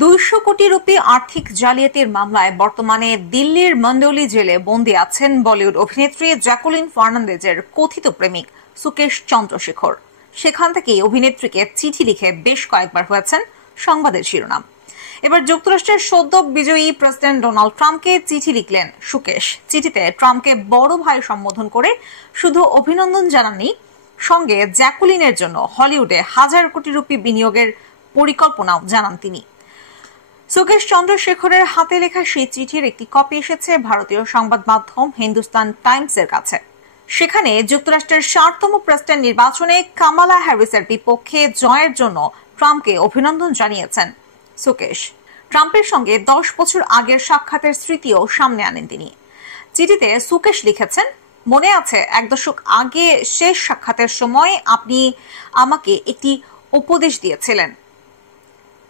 200 কোটি রুপি আর্থিক জালিয়াতির মামলায় বর্তমানে দিল্লির মন্ডোলি জেলে বন্দী আছেন বলিউড অভিনেত্রী জ্যাকুলিন ফার্নান্দেজের কথিত প্রেমিক সুকেশ চন্দ্রশেখর। সেখান থেকেই অভিনেত্রীকে চিঠি লিখে বেশ কয়েকবার হয়েছেন সংবাদের শিরোনাম। এবার যুক্তরাষ্ট্রের সদ্য বিজয়ী প্রেসিডেন্ট ডোনাল্ড ট্রাম্পকে চিঠি লিখলেন সুকেশ। চিঠিতে ট্রাম্পকে বড় ভাই সম্বোধন করে শুধু অভিনন্দন জানাননি, সঙ্গে জ্যাকুলিনের জন্য হলিউডে 1000 কোটি রুপি বিনিয়োগের পরিকল্পনাও জানান তিনি। সুকেশ চন্দ্রশেখরের হাতে লেখা সেই চিঠির একটি কপি এসেছে ভারতীয় সংবাদ মাধ্যম হিন্দুস্তান টাইমসের কাছে। সেখানে যুক্তরাষ্ট্রের 60তম প্রেসিডেন্ট নির্বাচনে কামালা হ্যারিসের বিপক্ষে জয়ের জন্য ট্রাম্পকে অভিনন্দন জানিয়েছেন সুকেশ। ট্রাম্পের সঙ্গে 10 বছর আগের সাক্ষাতের স্মৃতিও সামনে আনেন তিনি। চিঠিতে সুকেশ লিখেছেন, মনে আছে 1 দশক আগে শেষ সাক্ষাতের সময় আপনি আমাকে একটি উপদেশ দিয়েছিলেন,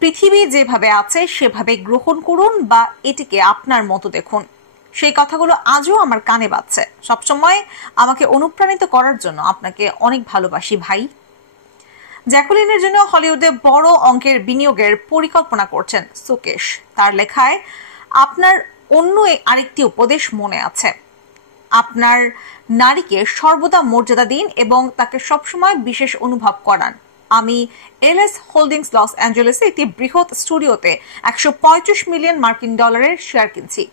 পৃথিবী যেভাবে আছে সেভাবে গ্রহণ করুন বা এটিকে আপনার মতো দেখুন। সেই কথাগুলো আজও আমার কানে বাজছে। সবসময় আমাকে অনুপ্রাণিত করার জন্য আপনাকে অনেক ভালোবাসি ভাই। জ্যাকুলিনের জন্য হলিউডে বড় অঙ্কের বিনিয়োগের পরিকল্পনা করছেন সুকেশ। তার লেখায় আপনার অন্য আরেকটি উপদেশ মনে আছে, আপনার নারীকে সর্বদা মর্যাদা দিন এবং তাকে সবসময় বিশেষ অনুভব করান। আমি এলএস হোল্ডিংস লস অ্যাঞ্জেলেসে একটি বৃহৎ স্টুডিওতে 135 মিলিয়ন মার্কিন ডলারের শেয়ার কিনছি।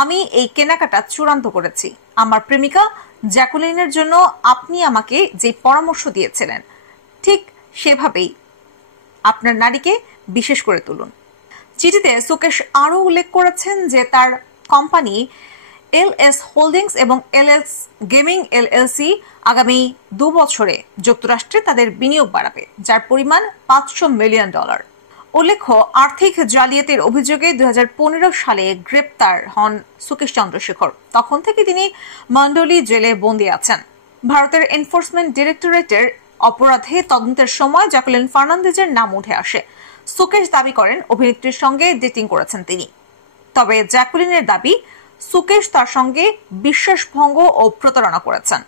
আমি এই কেনাকাটা চূড়ান্ত করেছি। আমার প্রেমিকা জ্যাকুলিনের জন্য আপনি আমাকে যে পরামর্শ দিয়েছিলেন ঠিক সেভাবেই আপনার নারীকে বিশেষ করে তুলুন। চিঠিতে সুকেশ আরও উল্লেখ করেছেন যে তার কোম্পানি এলএস হোল্ডিংস এবং এলএস গেমিং এলএলসি আগামী 2 বছরে যুক্তরাষ্ট্রে তাদের বিনিয়োগ বাড়াবে, যার পরিমাণ $500 মিলিয়ন। উল্লেখ্য, আর্থিক জালিয়াতির অভিযোগে 2015 সালে গ্রেপ্তার হন সুকেশ চন্দ্রশেখর। তখন থেকে তিনি মন্ডোলি জেলে বন্দী আছেন। ভারতের এনফোর্সমেন্ট ডিরেক্টরেটের অপরাধে তদন্তের সময় জ্যাকুলিন ফার্নান্দেজের নাম উঠে আসে। সুকেশ দাবি করেন অভিনেত্রীর সঙ্গে ডেটিং করেছেন তিনি। তবে জ্যাকুলিনের দাবি সুকেশ তার সঙ্গে বিশ্বাসভঙ্গ ও প্রতারণা করেছেন।